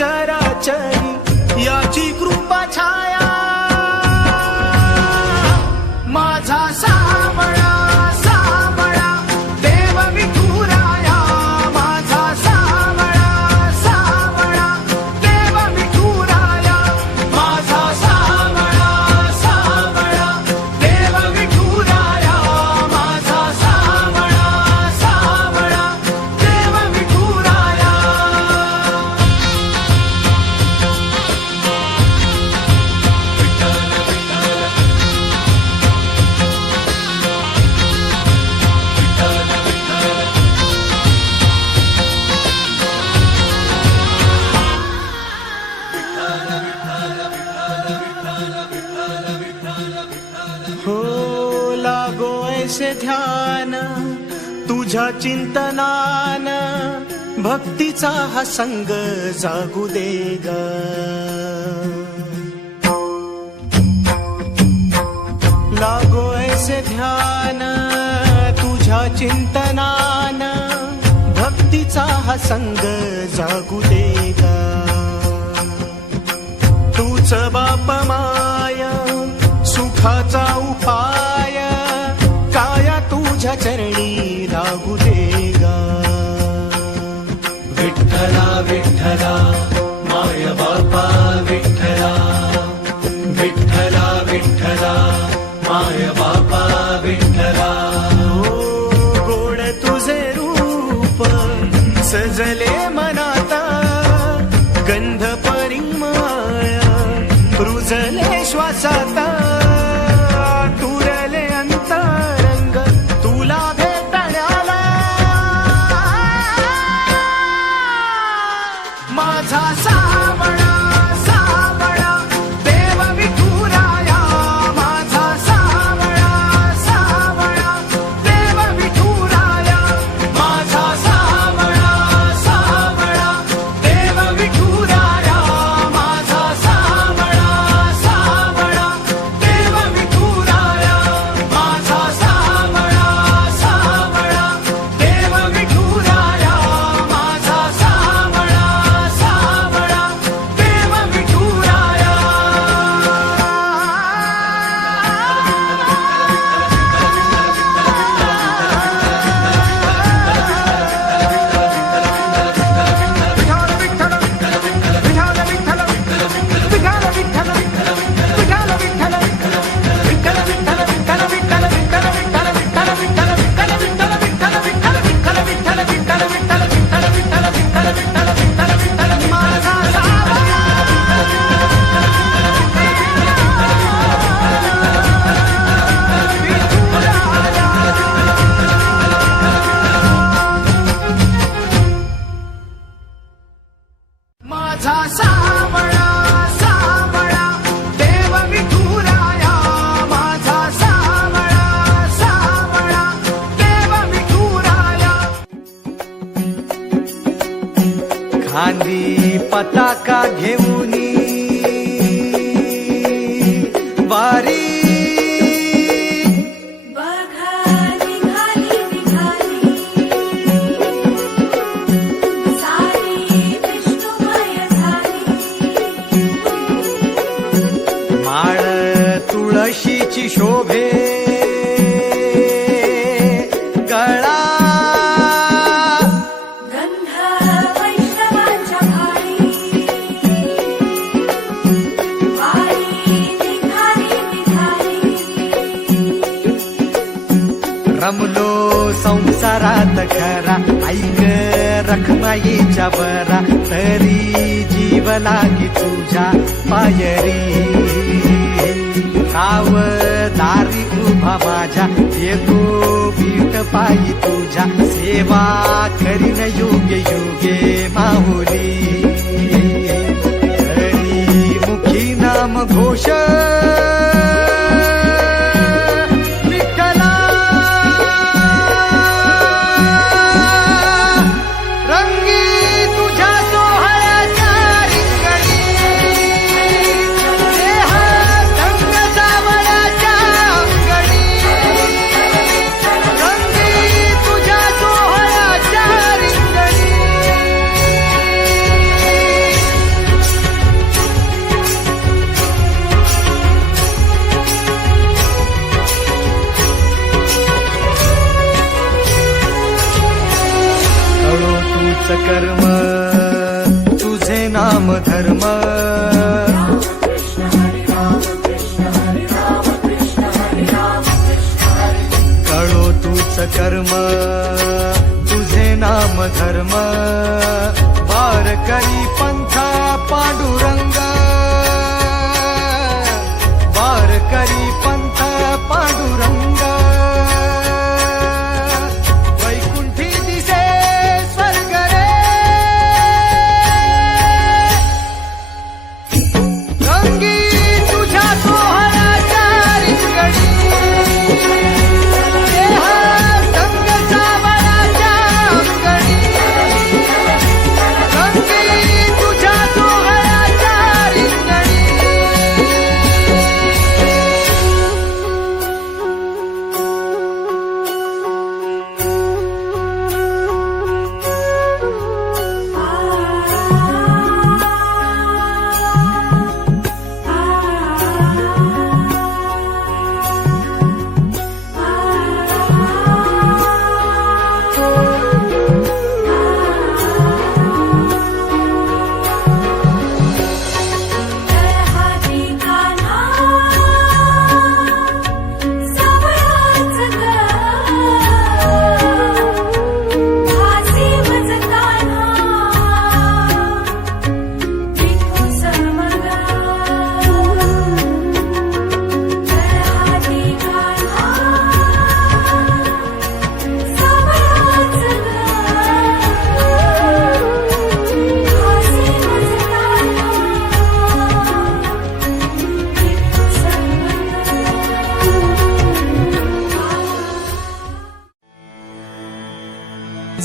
चरा ऐसे ध्यान तुझ्या चिंतनान भक्तीचा हा संग जागू दे ग. लागो ऐसे ध्यान तुझ्या चिंतनान भक्तीचा हा संग जागू दे ग. तूच बाप माय सुखाचा उपाय चरणी लागू दे गा विठ्ठला विठ्ठला माय बापा विठ्ठला। विठ्ठला विठ्ठला माय बापा विठ्ठला। गोड तुझे रूप सजले मनाता गंध परिमळ रुजले श्वासात स्वतः का घेऊ बरा तरी जीव लागी तुझ्या पायरी काव दारी उभा माझ्या येतो बीट पायी तुझ्या सेवा करीन योग्य योगे माहुली हरी मुखी नाम घोष कर्म तुझे नाम धर्म. कळो तूच कर्म तुझे नाम धर्म. बार करी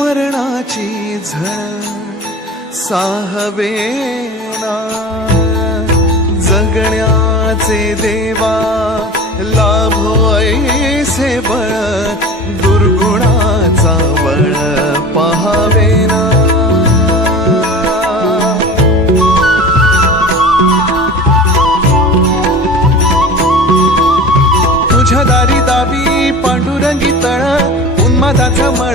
मरणाची झळ साहवेना जगण्याचे देवा लाभो ऐसे बळ दुर्गुणाचा बळ पहावेना तुझ्या दारी दाबी पांडुरंगी तळ उन्मादाचा मळ